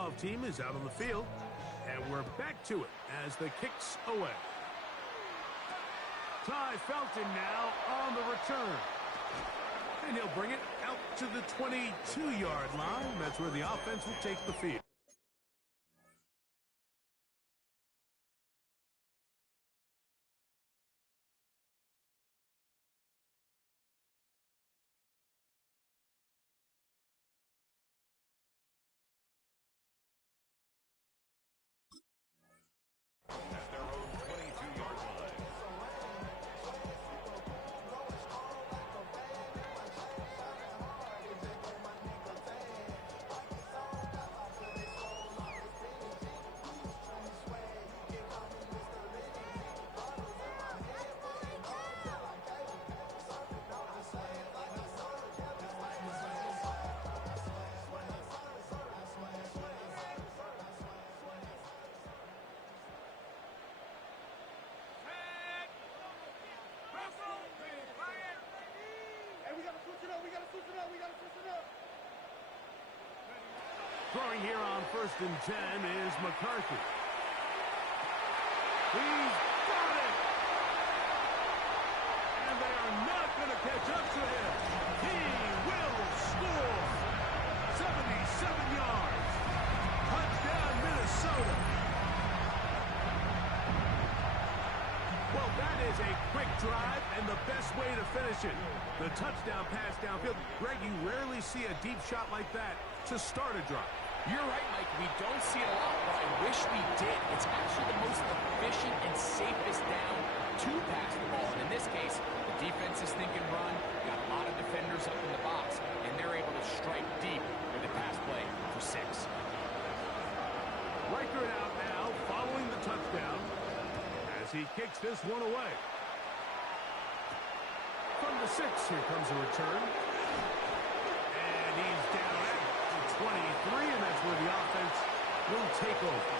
kickoff team is out on the field, and we're back to it as the kick's away. Ty Felton now on the return. And he'll bring it out to the 22-yard line. That's where the offense will take the field. Throwing here on 1st and 10 is McCarthy. He's got it! And they are not going to catch up to him. He will score! 77 yards. Touchdown, Minnesota. Well, that is a quick drive and the best way to finish it. The touchdown pass downfield. Greg, you rarely see a deep shot like that to start a drive. You're right, Mike. We don't see it a lot, but I wish we did. It's actually the most efficient and safest down to pass the ball. And in this case, the defense is thinking run, got a lot of defenders up in the box, and they're able to strike deep with the pass play for 6. Reichert out now, following the touchdown, as he kicks this one away. From the 6, here comes a return. And he's down at 23, and that's where the offense will take over.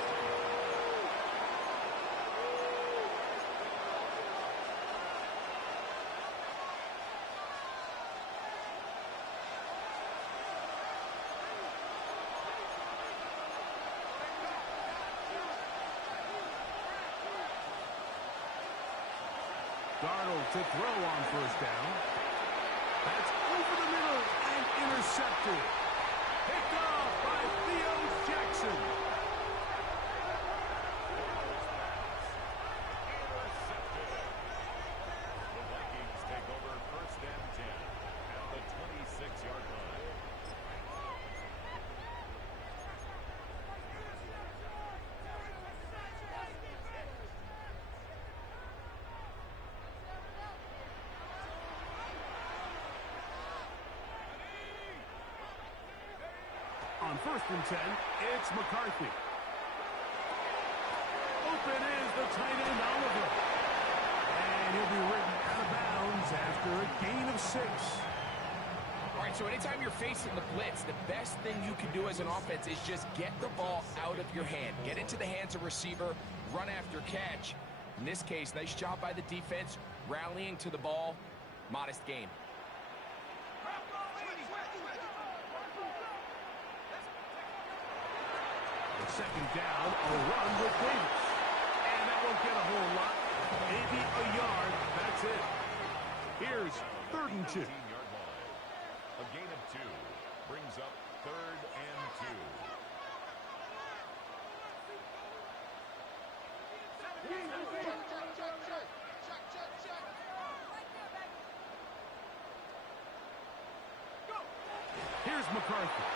Darnold to throw on 1st down. That's over the middle and intercepted. Picked off by Theo Jackson. Intercepted. The Vikings take over 1st and 10 at the 26-yard line. On 1st and 10, it's McCarthy. Open is the tight end, Oliver. And he'll be written out of bounds after a gain of 6. All right, so anytime you're facing the blitz, the best thing you can do as an offense is just get the ball out of your hand. Get into the hands of receiver, run after catch. In this case, nice job by the defense, rallying to the ball. Modest gain. Second down, a run with Davis. And that won't get a whole lot. Maybe a yard. That's it. Here's 3rd and 2. A gain of 2 brings up 3rd and 2. Here's McCarthy.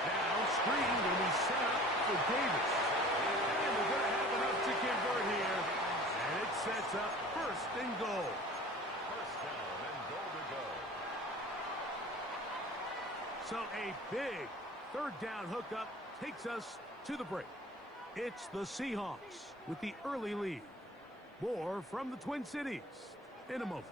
Now screened and he's set up for Davis. And we're going to have enough to convert here. And it sets up 1st and goal. 1st down and goal to go. So a big 3rd down hookup takes us to the break. It's the Seahawks with the early lead. More from the Twin Cities in a moment.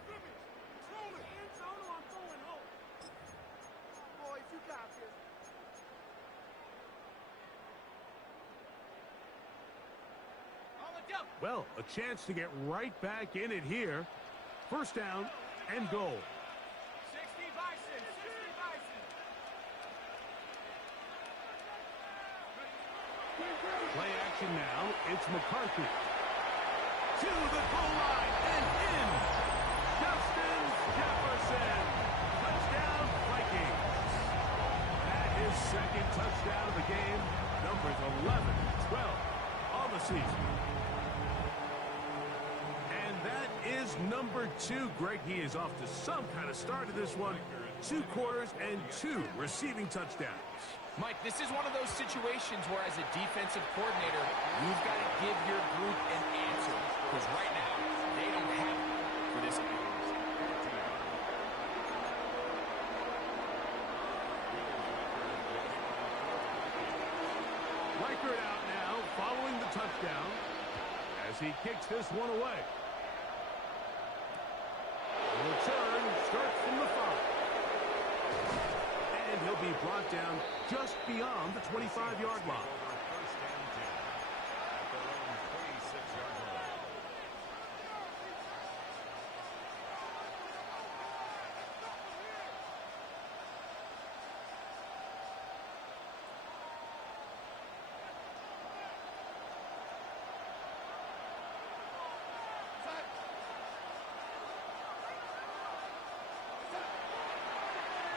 Well, a chance to get right back in it here. 1st down and goal. 60 Bison, 60 Bison. Play action now. It's McCarthy. To the goal line and in. Justin Jefferson. Touchdown, Vikings. That is second touchdown of the game. Numbers 11, 12 on the season. And that is number 2. Greg, he is off to some kind of start of this one. 2 quarters and 2 receiving touchdowns. Mike, this is one of those situations where as a defensive coordinator, you've got to give your group an answer. Because right now, they don't have it for this game. Reichert out now, following the touchdown, as he kicks this one away. The return starts from the 5. And he'll be brought down just beyond the 25-yard line. First and 10 at their own 26-yard line.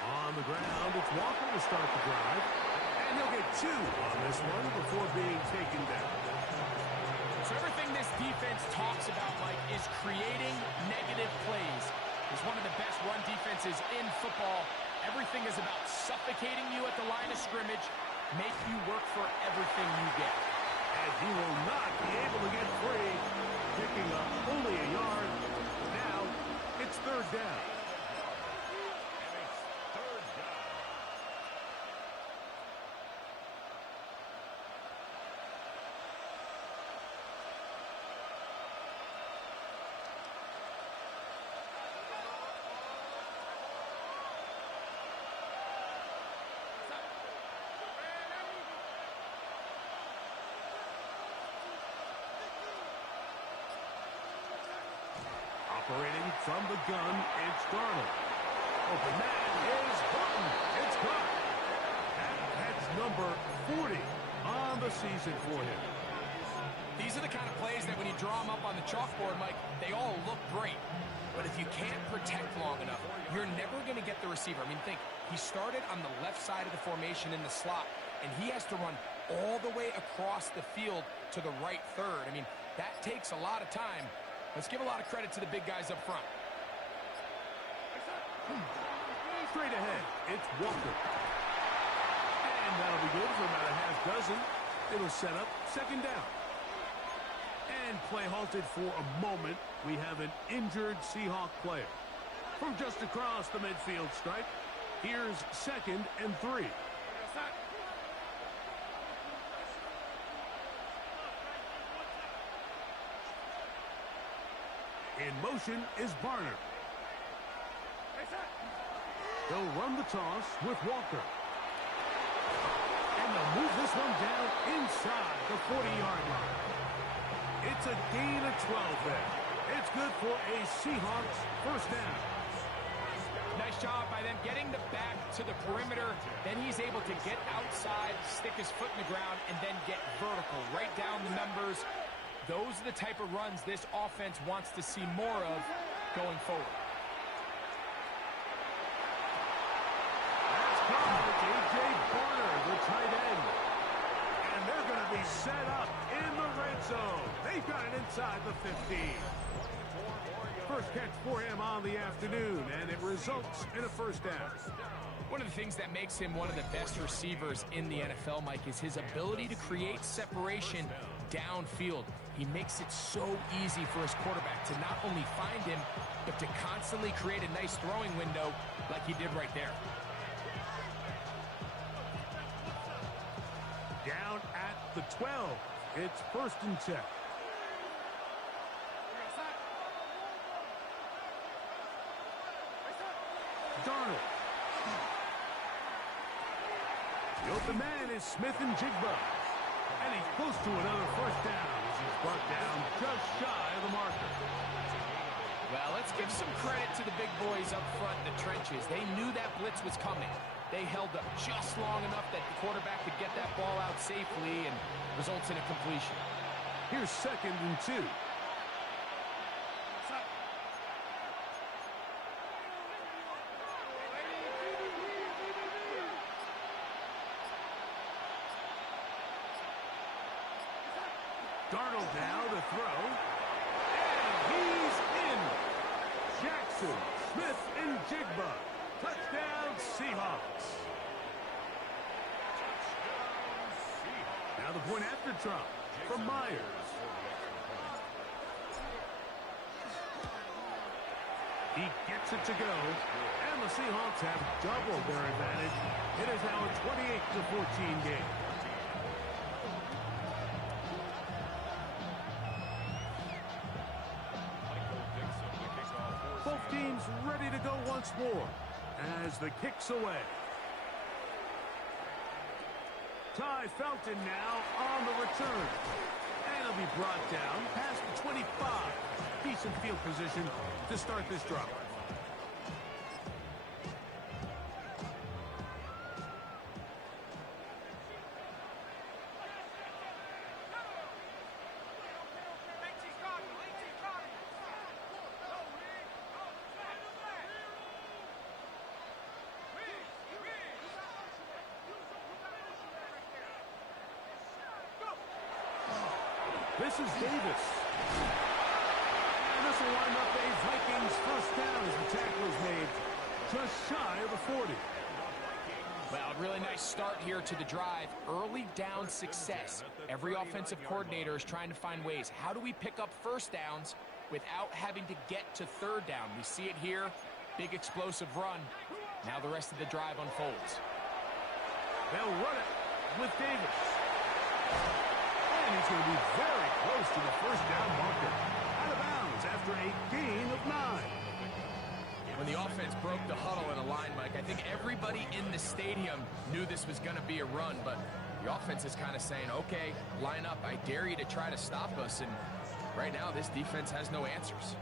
On the ground, it's Walker to start the drive. And he'll get 2 on this one before being taken down. So everything this defense talks about, Mike, is creating negative plays. It's one of the best run defenses in football. Everything is about suffocating you at the line of scrimmage, make you work for everything you get. And he will not be able to get free, picking up only a yard. Now, it's 3rd down. Operating from the gun, it's Darnold. Open man is Horton. It's caught. And that's number 40 on the season for him. These are the kind of plays that when you draw them up on the chalkboard, Mike, they all look great. But if you can't protect long enough, you're never going to get the receiver. I mean, think, he started on the left side of the formation in the slot, and he has to run all the way across the field to the right third. I mean, that takes a lot of time. Let's give a lot of credit to the big guys up front. Straight ahead, it's Walker. And that'll be good for about a half dozen. It'll set up 2nd down. And play halted for a moment. We have an injured Seahawk player. From just across the midfield stripe, here's 2nd and 3. In motion is Barner. They'll run the toss with Walker. And they'll move this one down inside the 40-yard line. It's a gain of 12 there. It's good for a Seahawks 1st down. Nice job by them getting the back to the perimeter. Then he's able to get outside, stick his foot in the ground, and then get vertical right down the numbers. Those are the type of runs this offense wants to see more of going forward. That's caught. It's A.J. Barner, the tight end. And they're going to be set up in the red zone. They've got it inside the 15. First catch for him on the afternoon, and it results in a 1st down. One of the things that makes him one of the best receivers in the NFL, Mike, is his ability to create separation downfield. He makes it so easy for his quarterback to not only find him, but to constantly create a nice throwing window like he did right there. Down at the 12. It's 1st and 10. Darnold. The open man is Smith and Jigba. And he's close to another 1st down as he's brought down just shy of the marker. Well, let's give some credit to the big boys up front in the trenches. They knew that blitz was coming. They held up just long enough that the quarterback could get that ball out safely and results in a completion. Here's 2nd and 2. Darnold now to throw. And he's in. Jackson, Smith, and Jigba. Touchdown, Seahawks. Now the point after drop from Myers. He gets it to go. And the Seahawks have doubled their advantage. It is now a 28-14 game. Both teams ready to go once more as the kick's away. Ty Felton now on the return. And he'll be brought down past the 25. Decent field position to start this drive. This is Davis. And this will wind up a Vikings first down as the tackle is made just shy of the 40. Well, really nice start here to the drive. Early down success. Every offensive coordinator is trying to find ways. How do we pick up first downs without having to get to third down? We see it here. Big explosive run. Now the rest of the drive unfolds. They'll run it with Davis. And he's going to be very close to the first down marker. Out of bounds after a gain of 9. When the offense broke the huddle in a line, Mike, I think everybody in the stadium knew this was going to be a run, but the offense is kind of saying, okay, line up. I dare you to try to stop us, and right now this defense has no answers.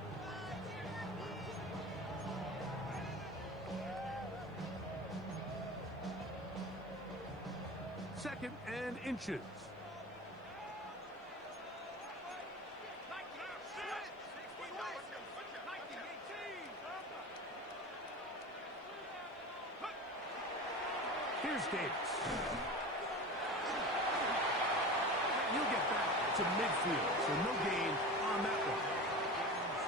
Second and inches. Here's Davis. You'll get back to midfield, so no gain on that one.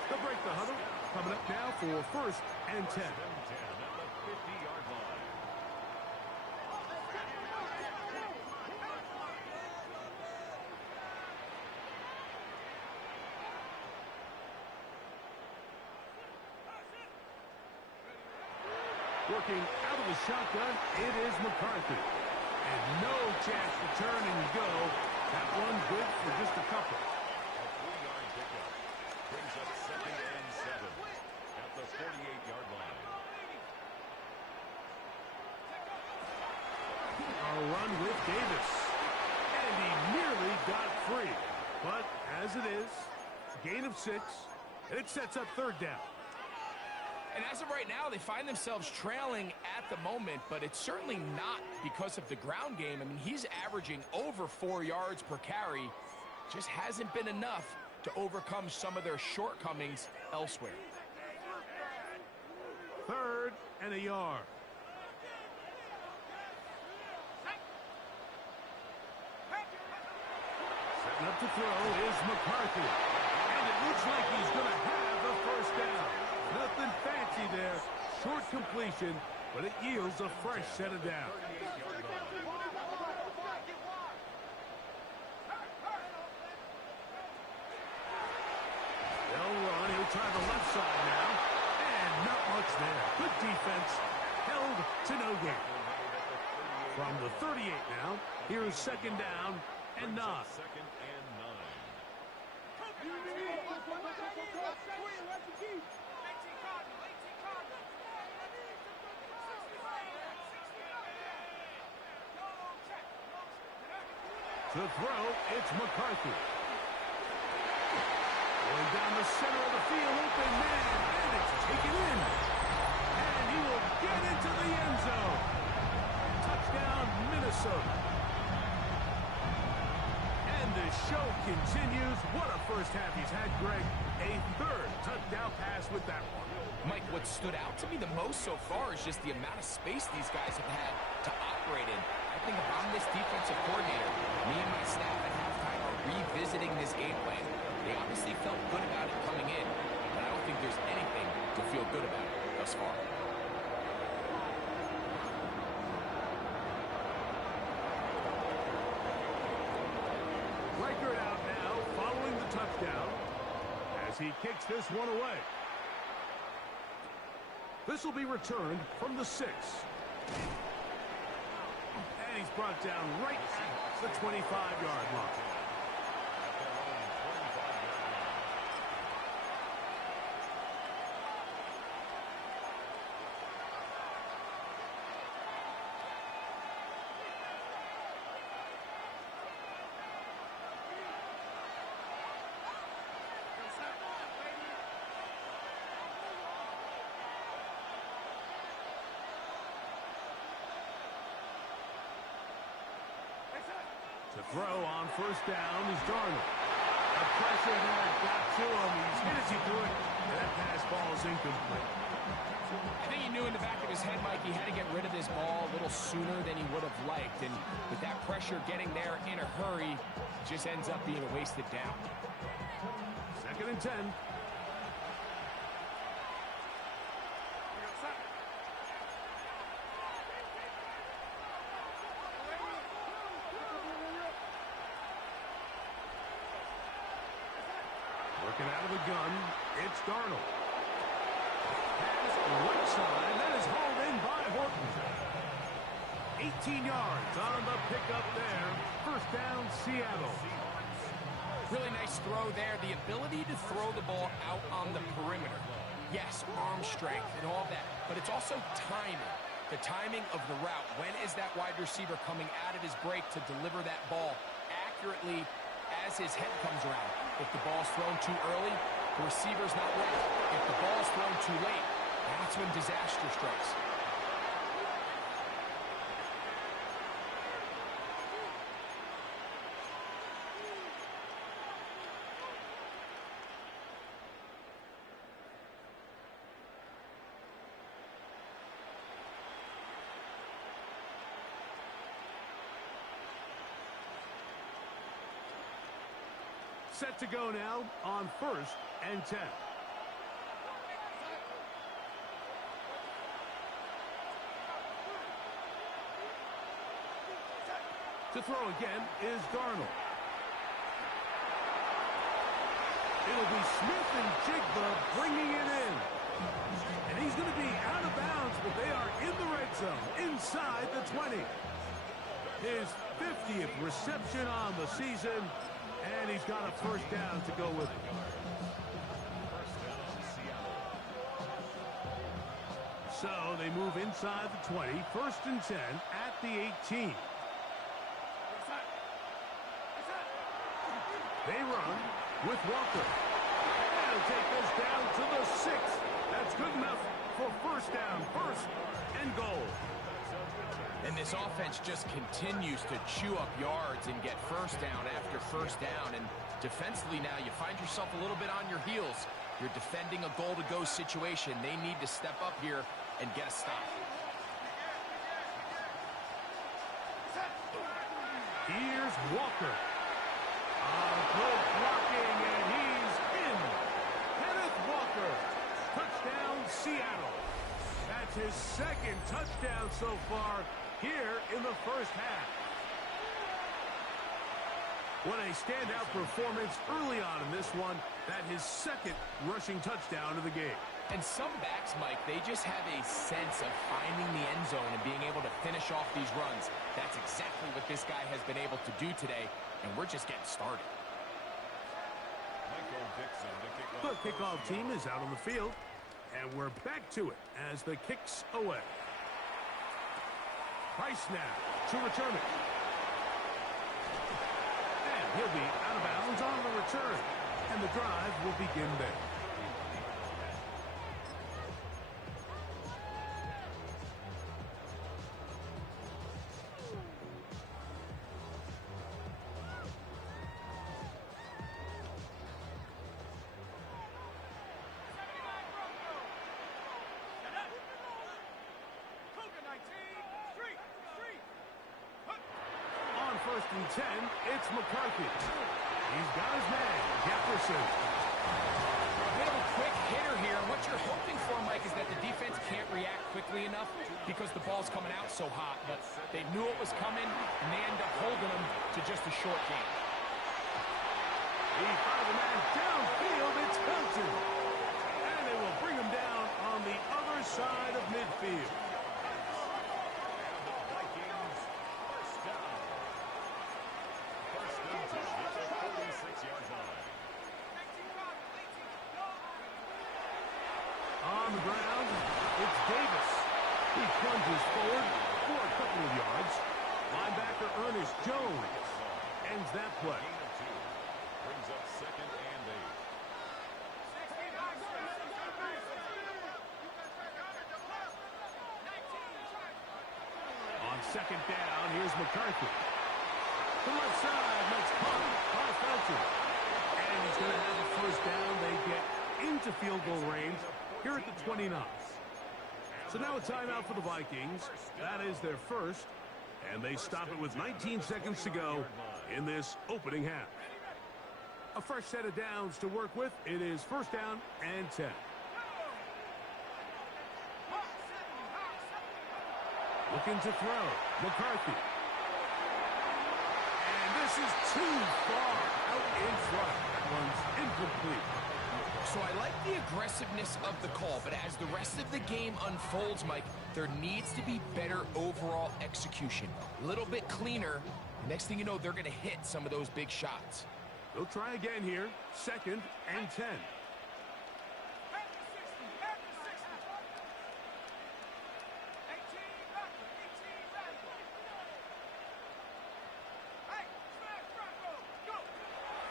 They'll break the huddle. Coming up now for 1st and 10. Working out of the shotgun, it is McCarthy. And no chance to turn and go. That one good for just a couple. A 3-yard pickup brings up 2nd and 7 at the 48-yard line. A run with Davis. And he nearly got free. But as it is, gain of 6, and it sets up 3rd down. And as of right now, they find themselves trailing at the moment, but it's certainly not because of the ground game. I mean, he's averaging over 4 yards per carry. Just hasn't been enough to overcome some of their shortcomings elsewhere. 3rd and a yard. Setting up to throw is McCarthy. And it looks like he's going to have the first down. Nothing fancy there. Short completion, but it yields a fresh set of downs. They'll run. He'll try the left side now. And not much there. Good defense. Held to no gain. From the 38 now, here's 2nd down and 9. 2nd and 9. To throw, it's McCarthy. Going down the center of the field, open man, and it's taken in. And he will get into the end zone. Touchdown, Minnesota. And the show continues. What a first half he's had, Greg. A third touchdown pass with that one. Mike, what stood out to me the most so far is just the amount of space these guys have had to operate in. I think if I'm this defensive coordinator, me and my staff at halftime are revisiting this game plan. They obviously felt good about it coming in, but I don't think there's anything to feel good about thus far. Reichert out now, following the touchdown, as he kicks this one away. This will be returned from the 6. And he's brought down right at the 25-yard line. To throw on first down is Darnold. The pressure there got to him. He's hit as he threw it, and that pass ball is incomplete. I think he knew in the back of his head, Mike, he had to get rid of this ball a little sooner than he would have liked. And with that pressure getting there in a hurry, it just ends up being a wasted down. 2nd and 10. Working out of the gun, it's Darnold. Pass right side, that is hauled in by Horton. 18 yards on the pickup there. First down, Seattle. Really nice throw there. The ability to throw the ball out on the perimeter. Yes, arm strength and all that, but it's also timing. The timing of the route. When is that wide receiver coming out of his break to deliver that ball accurately as his head comes around? If the ball's thrown too early, the receiver's not ready. If the ball's thrown too late, that's when disaster strikes. Set to go now on 1st and 10. To throw again is Darnold. It'll be Smith and Jigba bringing it in. And he's going to be out of bounds, but they are in the red zone, inside the 20. His 50th reception on the season. And he's got a first down to go with it. So they move inside the 20. 1st and 10 at the 18. They run with Walker. They'll take this down to the 6. That's good enough for first down. 1st and goal. And this offense just continues to chew up yards and get first down after first down. And defensively now, you find yourself a little bit on your heels. You're defending a goal-to-go situation. They need to step up here and get a stop. Here's Walker. Good blocking, and he's in. Kenneth Walker. Touchdown, Seattle. That's his 2nd touchdown so far here in the first half. What a standout performance early on in this one. That his 2nd rushing touchdown of the game. And some backs, Mike, they just have a sense of finding the end zone and being able to finish off these runs. That's exactly what this guy has been able to do today, and we're just getting started. The kickoff team is out on the field, and we're back to it as the kick's away. Price now to return it. And he'll be out of bounds on the return. And the drive will begin there. and 10, it's McCarthy. He's got his man, Jefferson. A bit of a quick hitter here, and what you're hoping for, Mike, is that the defense can't react quickly enough because the ball's coming out so hot. But they knew it was coming, and they end up holding them to just a short game. He finds a man downfield. It's Hilton. And they will bring him down on the other side of midfield. On the ground, it's Davis. He plunges forward for a couple of yards. Linebacker Ernest Jones ends that play. Brings up 2nd and 8. On 2nd down, here's McCarthy. To the left side, makes Connor by Felton. And he's going to have a first down. They get into field goal range here at the 29. So now a timeout for the Vikings. That is their first. And they stop it with 19 seconds to go in this opening half. A fresh set of downs to work with. It is first down and 10. Looking to throw. McCarthy. And this is too far out in front. That one's incomplete. So I like the aggressiveness of the call, but as the rest of the game unfolds, Mike, there needs to be better overall execution. A little bit cleaner. Next thing you know, they're going to hit some of those big shots. They'll try again here. 2nd and 10.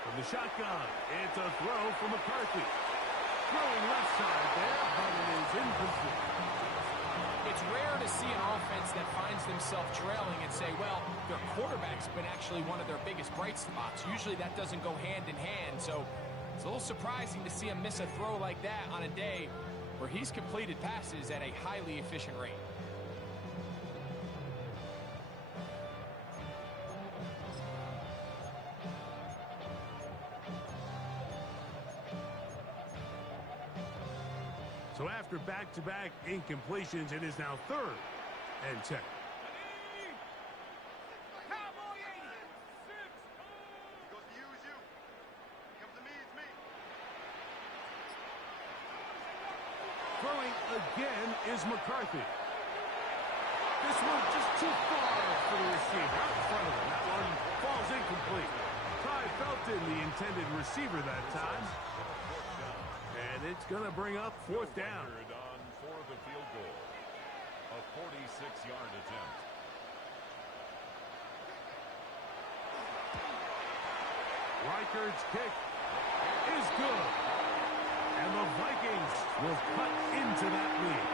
From the shotgun, it's a throw from McCarthy. Throwing left side there, but it is incomplete. It's rare to see an offense that finds themselves trailing and say, well, their quarterback's been actually one of their biggest bright spots. Usually that doesn't go hand in hand, so it's a little surprising to see him miss a throw like that on a day where he's completed passes at a highly efficient rate. So after back-to-back incompletions, it is now 3rd and 10. Throwing again is McCarthy. This one just too far for the receiver. Out in front of him. That one falls incomplete. Ty Felton, the intended receiver that time. And it's going to bring up 4th down. On for the field goal. A 46-yard attempt. Reichard's kick is good. And the Vikings will cut into that lead.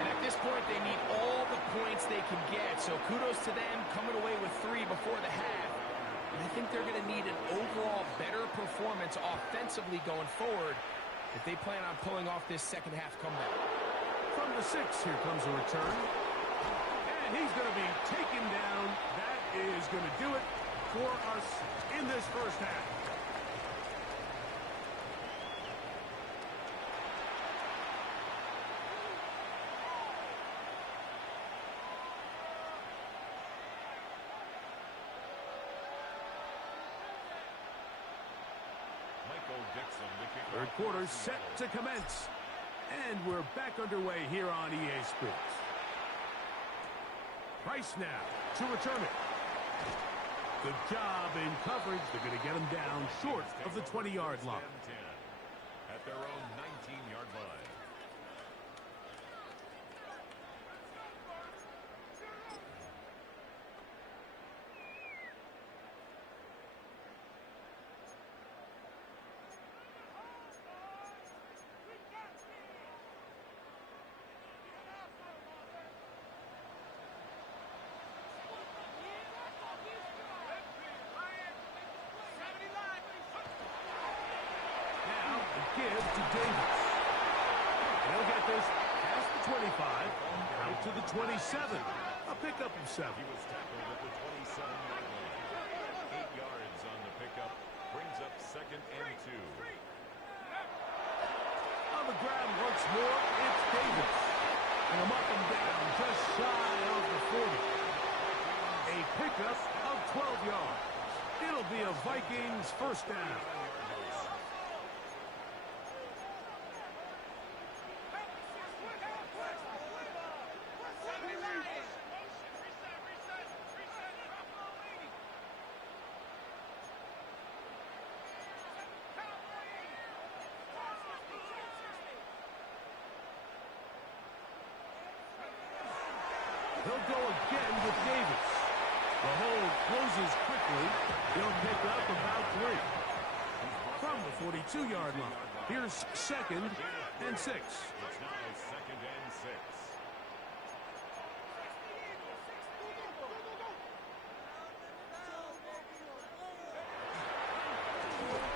And at this point, they need all the points they can get. So kudos to them coming away with 3 before the half. And I think they're going to need an overall better performance offensively going forward if they plan on pulling off this second half comeback. From the 6, here comes a return. And he's going to be taken down. That is going to do it for us in this first half. Third quarter set to commence. And we're back underway here on EA Sports. Price now to return it. Good job in coverage. They're going to get him down short of the 20-yard line. At their own 19-yard line. Give to Davis. He'll get this past the 25, out to the 27. A pickup of 7. He was tackled at the 27-yard line. ground once more. It's Davis. And a up and down, just shy of the 40. A pickup of 12 yards. It'll be a Vikings first down. He'll go again with Davis. The hole closes quickly. He'll pick up about 3. From the 42-yard line. Here's 2nd and 6. It's now 2nd and 6.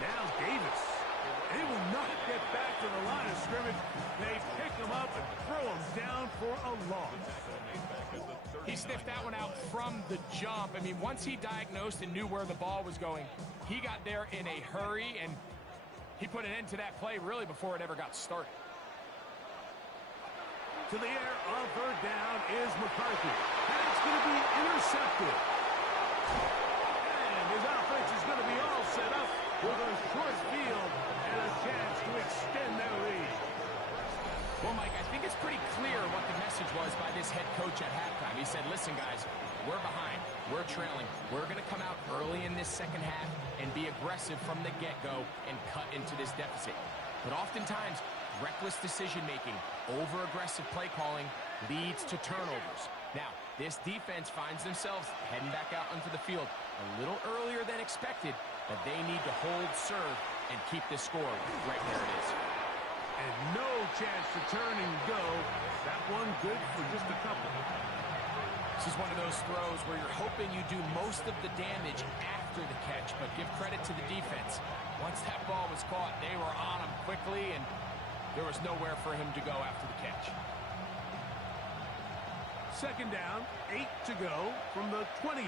Now Davis. He will not get back to the line of scrimmage. They pick him up and throw him down for a loss. He sniffed that one out from the jump. I mean, once he diagnosed and knew where the ball was going, he got there in a hurry, and he put an end to that play really before it ever got started. To the air on 3rd down is McCarthy. And it's going to be intercepted. And his offense is going to be all set up with a short field and a chance to extend their lead. Well, Mike, I think it's pretty clear what the message was by this head coach at halftime. He said, listen, guys, we're behind. We're trailing. We're going to come out early in this second half and be aggressive from the get-go and cut into this deficit. But oftentimes, reckless decision-making, over-aggressive play calling leads to turnovers. Now, this defense finds themselves heading back out onto the field a little earlier than expected, but they need to hold serve and keep this score right where it is. And no chance to turn and go. That one good for just a couple. This is one of those throws where you're hoping you do most of the damage after the catch, but give credit to the defense. Once that ball was caught, they were on him quickly, and there was nowhere for him to go after the catch. 2nd down, 8 to go from the 28.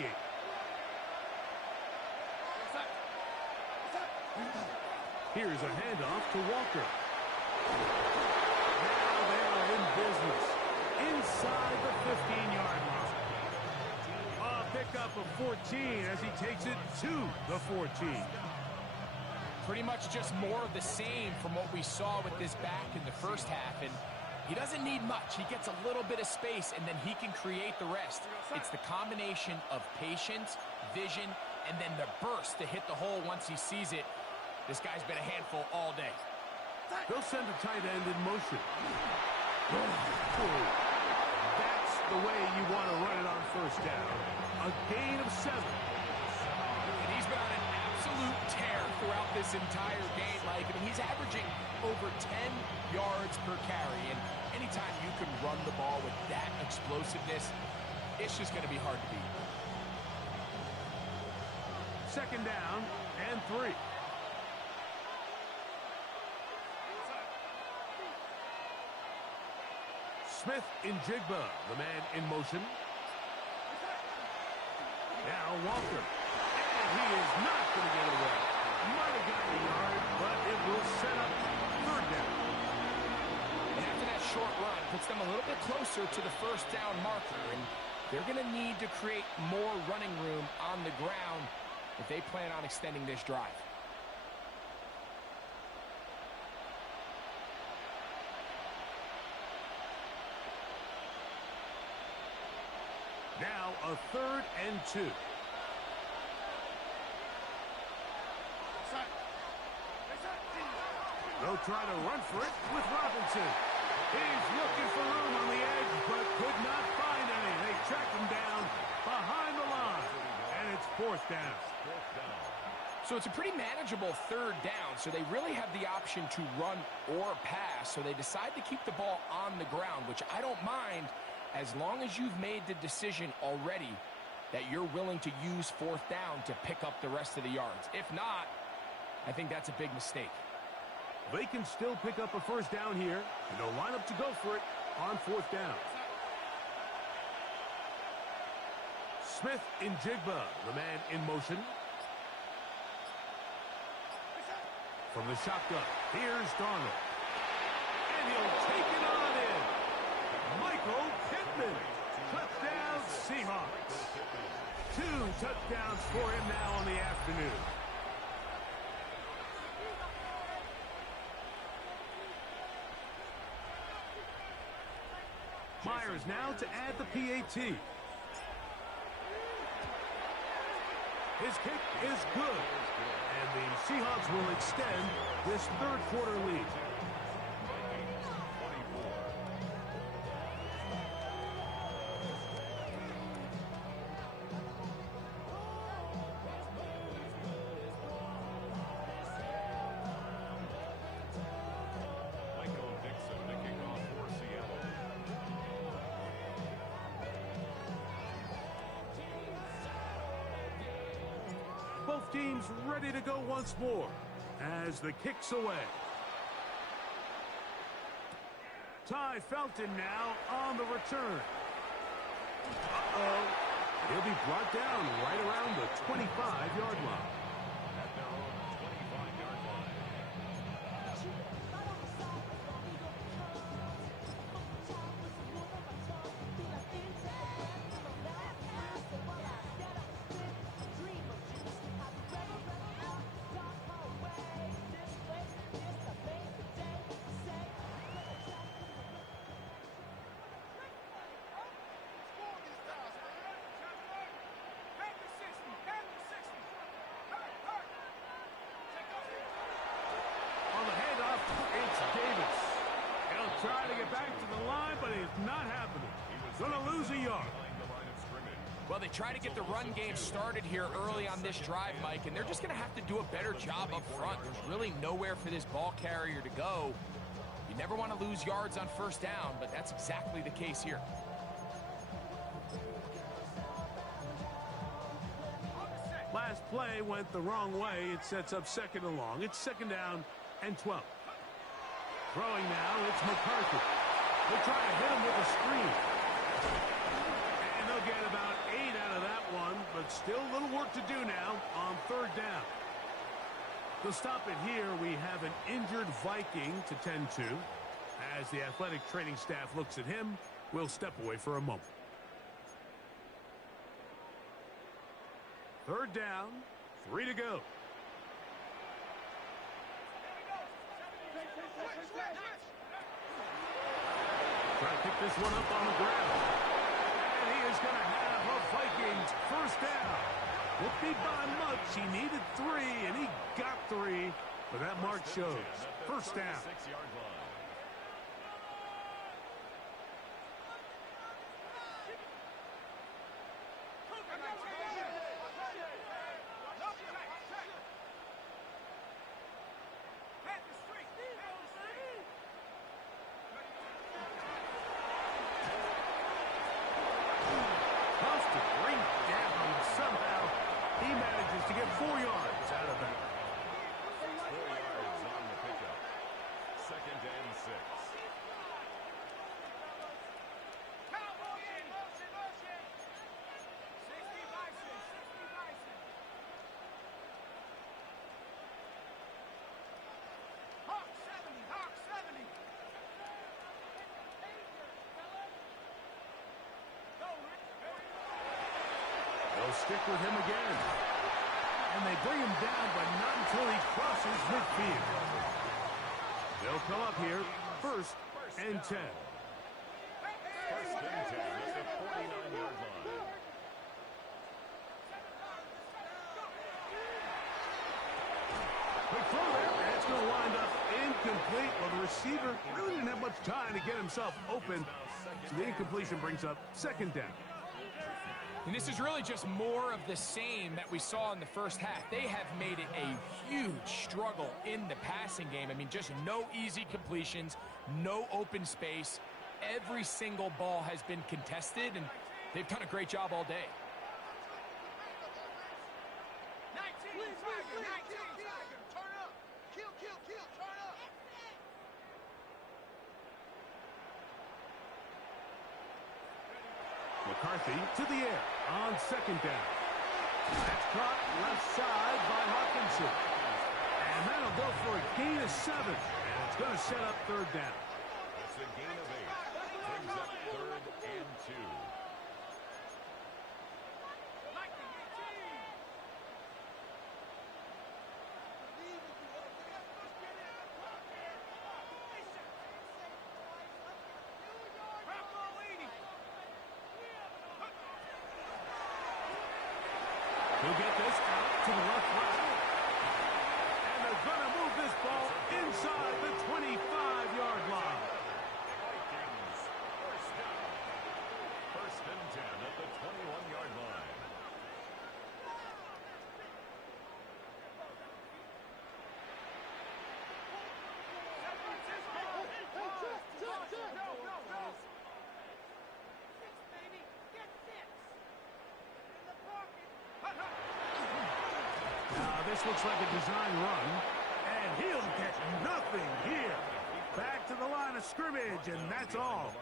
Here's a handoff to Walker. Now they're in business. Inside the 15-yard line. A pickup of 14 as he takes it to the 14. Pretty much just more of the same from what we saw with this back in the first half. And he doesn't need much. He gets a little bit of space, and then he can create the rest. It's the combination of patience, vision, and then the burst to hit the hole once he sees it. This guy's been a handful all day. They'll send a tight end in motion. That's the way you want to run it on 1st down. A gain of 7. And he's been on an absolute tear throughout this entire game, Mike. I mean, he's averaging over 10 yards per carry. And anytime you can run the ball with that explosiveness, it's just going to be hard to beat. 2nd down and 3. Smith-Njigba, the man in motion. Now Walker. And he is not going to get away. Might have gotten a yard, but it will set up 3rd down. And after that short run, puts them a little bit closer to the 1st down marker. And they're going to need to create more running room on the ground if they plan on extending this drive. Now a 3rd and 2. They'll try to run for it with Robinson. He's looking for room on the edge, but could not find any. They track him down behind the line, and it's 4th down. So it's a pretty manageable 3rd down, so they really have the option to run or pass, so they decide to keep the ball on the ground, which I don't mind as long as you've made the decision already that you're willing to use 4th down to pick up the rest of the yards. If not, I think that's a big mistake. They can still pick up a 1st down here, and they'll line up to go for it on 4th down. Smith-Njigba, the man in motion. From the shotgun, here's Darnold. And And he'll take it on in. Michael Pittman. Touchdown, Seahawks. 2 touchdowns for him now on the afternoon. Myers now to add the PAT. His kick is good. And the Seahawks will extend this third quarter lead. Both teams ready to go once more as the kick's away. Ty Felton now on the return. Uh-oh. He'll be brought down right around the 25-yard line. At their own 25-yard line. It's Davis. He'll try to get back to the line, but it's not happening. He's going to lose a yard. Well, they try to get the run game started here early on this drive, Mike, and they're just going to have to do a better job up front. There's really nowhere for this ball carrier to go. You never want to lose yards on first down, but that's exactly the case here. Last play went the wrong way. It sets up second and long. It's second down and 12. Throwing now, it's McCarthy. They'll try to hit him with a screen. And they'll get about 8 out of that one, but still a little work to do now on third down. To stop it here, we have an injured Viking to tend to. As the athletic training staff looks at him, we'll step away for a moment. Third down, 3 to go. Try to pick this one up on the ground. And he is going to have a Vikings first down. Won't be by much. He needed 3, and he got 3. But that mark shows. First down. To get 4 yards out of that. 4 yards on the pickup. Second and 6. They'll stick with him again. And they bring him down, but not until he crosses midfield. They'll come up here, first and 10. First and 10 at the 49-yard line. Quick throw there, and it's going to wind up incomplete. Well, the receiver really didn't have much time to get himself open. So the incompletion brings up second down. And this is really just more of the same that we saw in the first half. They have made it a huge struggle in the passing game. I mean, just no easy completions, no open space. Every single ball has been contested, and they've done a great job all day. 19, Tiger, 19, Tiger, turn up. Kill, turn up. McCarthy to the air on second down. That's caught left side by Hawkinson. And that'll go for a gain of 7. And it's going to set up third down. It's a gain of 8. Brings up 3rd and 2. He'll get this out to the left side. And they're going to move this ball inside the 25-yard line. Vikings, first down. 1st and 10 at the 21-yard line. This looks like a design run, and he'll get nothing here. Back to the line of scrimmage, and that's all.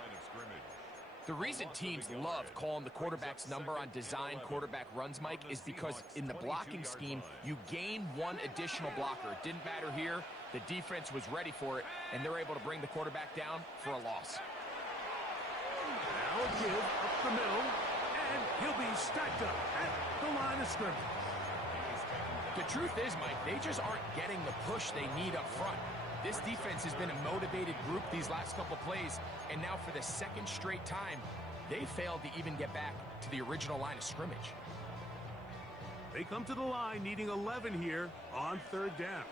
The reason teams love calling the quarterback's number on design quarterback runs, Mike, is because in the blocking scheme, you gain one additional blocker. It didn't matter here. The defense was ready for it, and they're able to bring the quarterback down for a loss. Now a give up the middle, and he'll be stacked up at the line of scrimmage. The truth is, Mike, they just aren't getting the push they need up front. This defense has been a motivated group these last couple plays, and now for the 2nd straight time, they failed to even get back to the original line of scrimmage. They come to the line needing 11 here on 3rd down.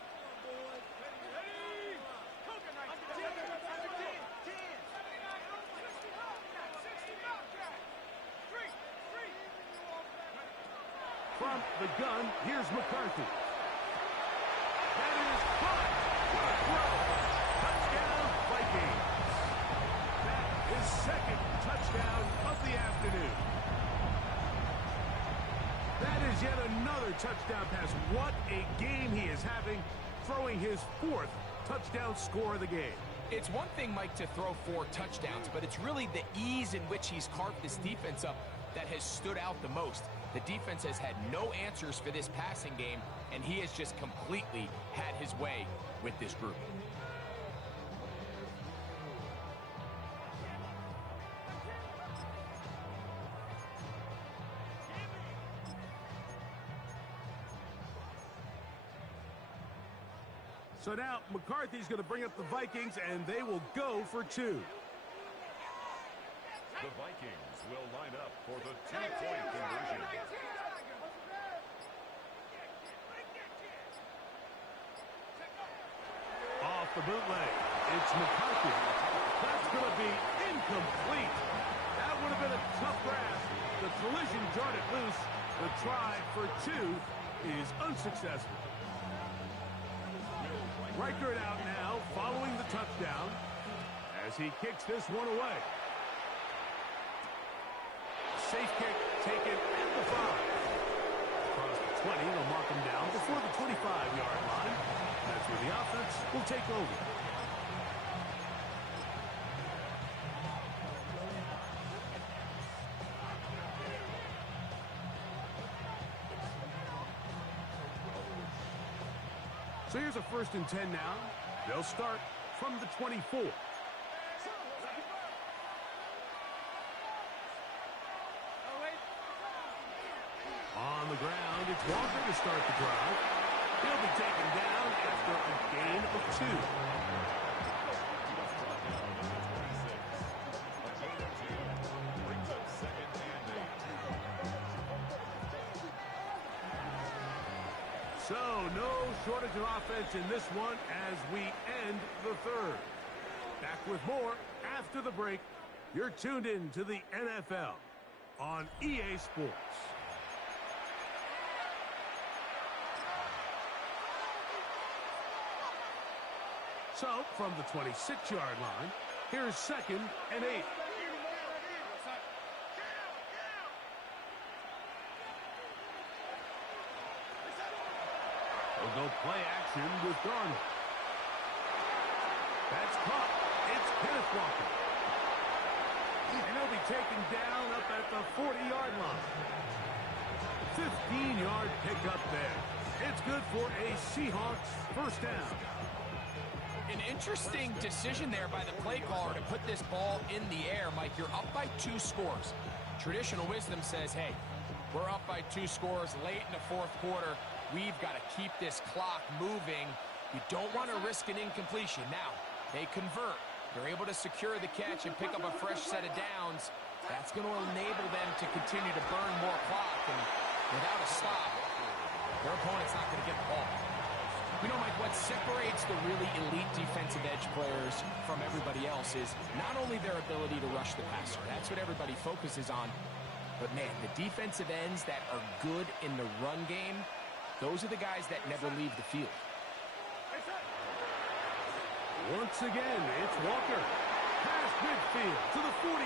From the gun, here's McCarthy. That is caught. What a throw. Touchdown, Vikings. That is 2nd touchdown of the afternoon. That is yet another touchdown pass. What a game he is having, throwing his 4th touchdown score of the game. It's one thing, Mike, to throw 4 touchdowns, but it's really the ease in which he's carved this defense up that has stood out the most. The defense has had no answers for this passing game, and he has just completely had his way with this group. So now McCarthy's going to bring up the Vikings, and they will go for 2. The Vikings will line up for the 2-point conversion. Off the bootleg, it's McCarthy. That's going to be incomplete. That would have been a tough grasp. The collision jarred it loose. The try for 2 is unsuccessful. Riker it out now, following the touchdown, as he kicks this one away. Safe kick taken at the 5. Across the 20, they'll mark him down before the 25-yard line. That's where the offense will take over. So here's a 1st and 10 now. They'll start from the 24. On the ground, it's Walker to start the drive. He'll be taken down after a gain of 2. So, no shortage of offense in this one as we end the 3rd. Back with more after the break. You're tuned in to the NFL on EA Sports. So, from the 26-yard line, here's 2nd and 8. They'll go play action with Darnold. That's caught. It's Kenneth Walker. And he'll be taken down up at the 40-yard line. 15-yard pickup there. It's good for a Seahawks 1st down. An interesting decision there by the play caller to put this ball in the air. Mike, you're up by 2 scores. Traditional wisdom says, hey, we're up by 2 scores late in the 4th quarter. We've got to keep this clock moving. You don't want to risk an incompletion. Now, they convert. They're able to secure the catch and pick up a fresh set of downs. That's going to enable them to continue to burn more clock. And without a stop, their opponent's not going to get the ball. You know, Mike, what separates the really elite defensive edge players from everybody else is not only their ability to rush the passer. That's what everybody focuses on. But, man, the defensive ends that are good in the run game, those are the guys that never leave the field. Once again, it's Walker. Past midfield to the 45.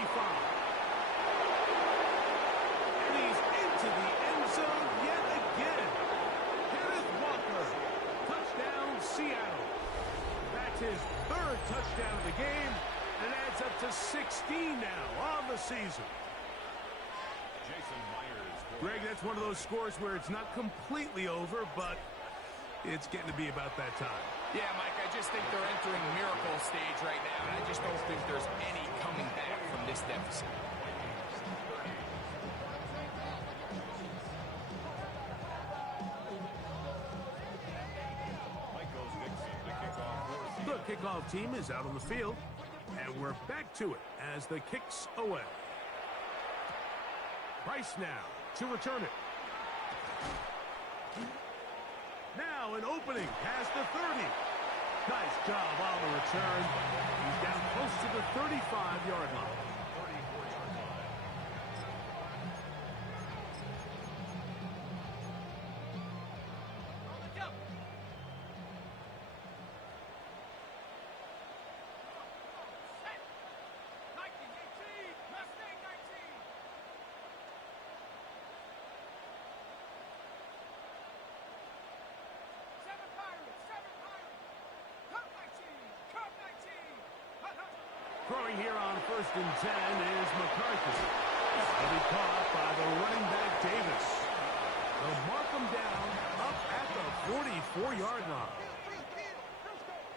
And he's into the end zone yet again. Kenneth Walker. Touchdown, Seattle. That's his 3rd touchdown of the game and adds up to 16 now on the season. Jason Myers. Greg, that's one of those scores where it's not completely over, but it's getting to be about that time. Yeah, Mike, I just think they're entering miracle stage right now, and I just don't think there's any coming back from this deficit. The kickoff team is out on the field, and we're back to it as the kick's away. Price now to return it. Now an opening past the 30. Nice job on the return. He's down close to the 35-yard line. Throwing here on 1st and 10 is McCarthy. He'll be caught by the running back Davis. They'll mark him down up at the 44-yard line.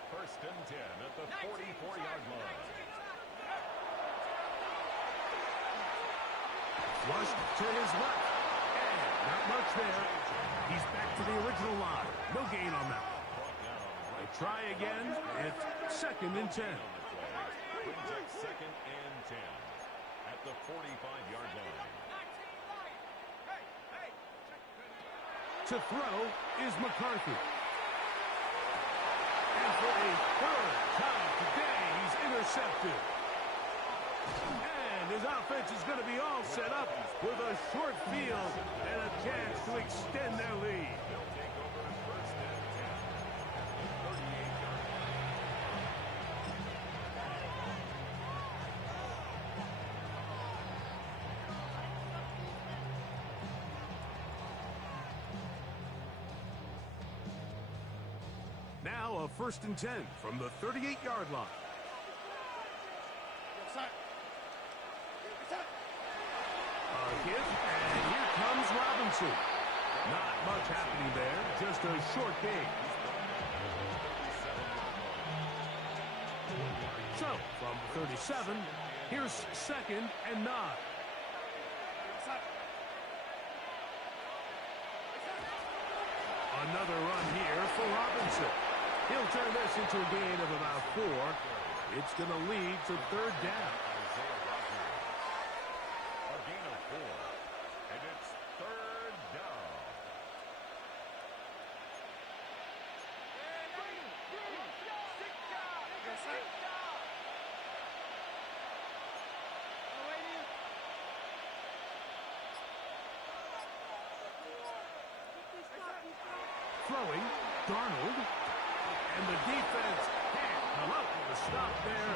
1st and 10 at the 44-yard line. Flushed to his left. And not much there. He's back to the original line. No gain on that. They try again. It's 2nd and 10. Brings up 2nd and 10 at the 45-yard line. To throw is McCarthy. And for a 3rd time today, he's intercepted. And his offense is going to be all set up with a short field and a chance to extend their lead. They'll take over 1st and 10 at the 38-yard line. Now a 1st and 10 from the 38-yard line. A hit, and here comes Robinson. Not much happening there, just a short gain. So, from 37, here's 2nd and 9. Another run here for Robinson. He'll turn this into a gain of about 4. It's going to lead to 3rd down. A gain of 4. And it's 3rd down. Throwing, Darnold. And the defense can't come up with a stop there.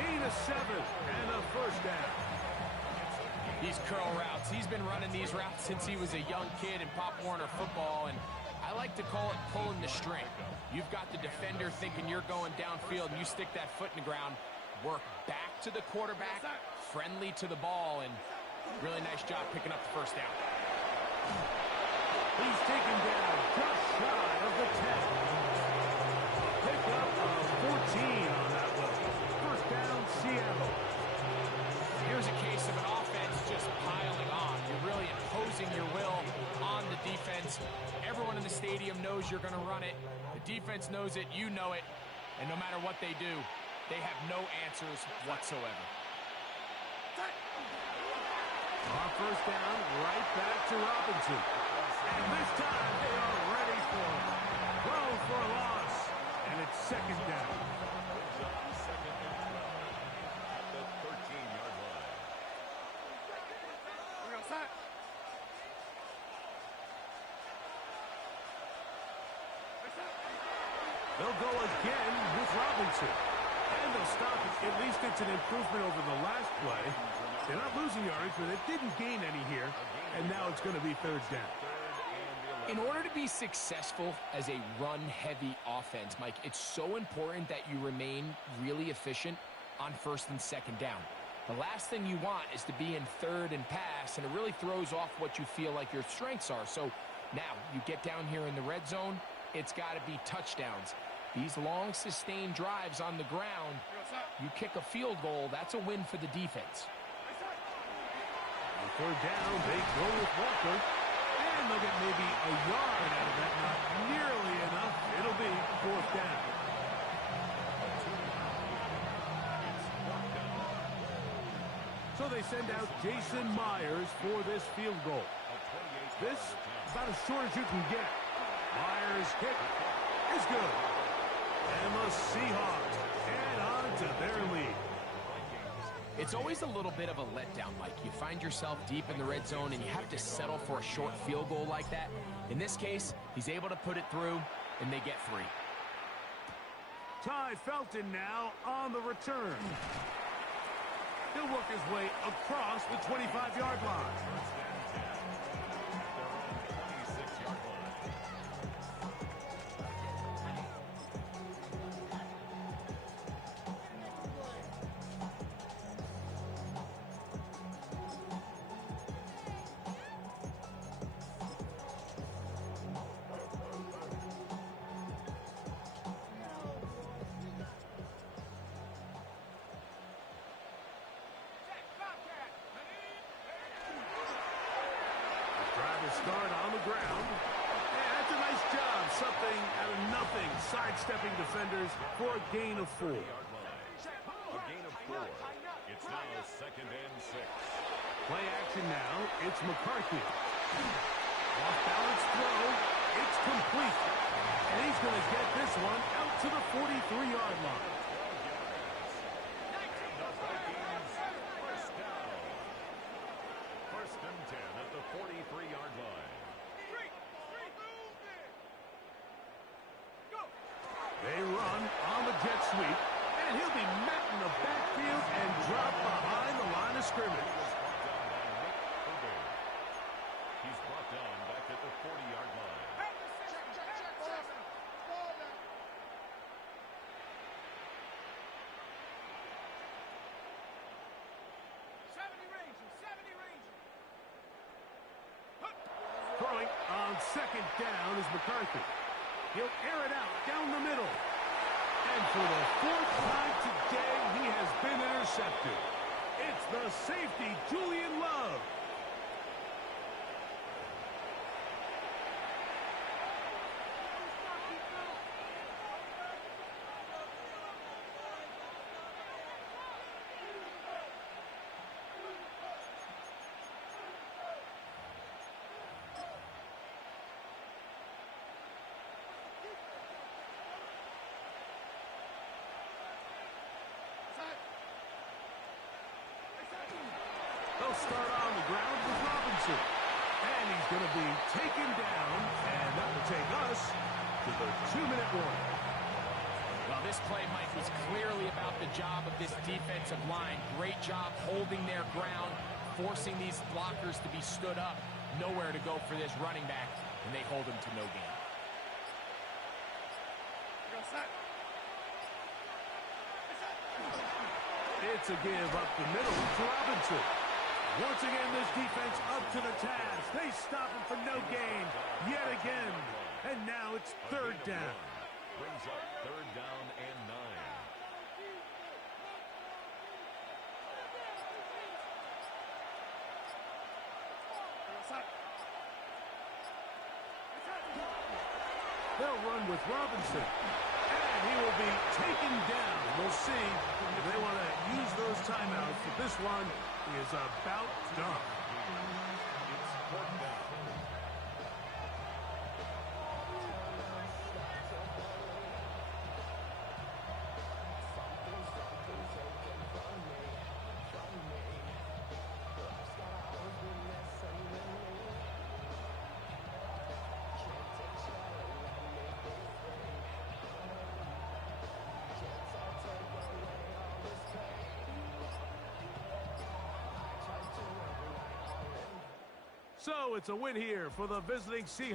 Gain of 7 and a 1st down. These curl routes. He's been running these routes since he was a young kid in Pop Warner football, and I like to call it pulling the string. You've got the defender thinking you're going downfield, and you stick that foot in the ground, work back to the quarterback, friendly to the ball, and really nice job picking up the 1st down. He's taken down just shy of the 10. A pickup of 14 in the stadium knows you're going to run it. The defense knows it, you know it. And no matter what they do, they have no answers whatsoever. On first down, right back to Robinson. And this time they are ready for it. Throw for a loss. And it's second down. Second and 12 at the 13-yard line. They'll go again with Robinson. And they'll stop it. At least it's an improvement over the last play. They're not losing yards, but it didn't gain any here. And now it's going to be third down. In order to be successful as a run-heavy offense, Mike, it's so important that you remain really efficient on first and second down. The last thing you want is to be in third and pass, and it really throws off what you feel like your strengths are. So now you get down here in the red zone, it's got to be touchdowns. These long, sustained drives on the ground, you kick a field goal, that's a win for the defense. On third down, they go with Walker. And they'll get maybe a yard out of that. Not nearly enough. It'll be fourth down. So they send out Jason Myers for this field goal. This is about as short as you can get. Myers' kick is good. And the Seahawks add on to their lead. It's always a little bit of a letdown, Mike. You find yourself deep in the red zone and you have to settle for a short field goal like that. In this case, he's able to put it through, and they get 3. Ty Felton now on the return. He'll work his way across the 25-yard line. Start on the ground. Yeah, that's a nice job. Something out of nothing. Sidestepping defenders for a gain of 4. A gain of 4. It's now second and 6. Play action now. It's McCarthy. Off balance throw. It's complete. And he's going to get this one out to the 43-yard line. First and 10 at the 43-yard line. They run on the jet sweep, and he'll be met in the backfield and dropped behind the line of scrimmage. He's brought down back at the 40-yard line. Throwing on second down is McCarthy. He'll air it out down the middle. And for the 4th time today, he has been intercepted. It's the safety, Julian Love. They'll start on the ground with Robinson. And he's going to be taken down, and that will take us to the 2-minute warning. Well, this play, Mike, was clearly about the job of this defensive line. Great job holding their ground, forcing these blockers to be stood up. Nowhere to go for this running back, and they hold him to no gain. It's a give up the middle to Robinson. Once again, this defense up to the task. They stop him for no gain yet again. And now it's third down. Brings up third down and 9. They'll run with Robinson. And he will be taken down. We'll see if they want to use those timeouts. But this one is about done. It's fourth down. So it's a win here for the visiting Seahawks.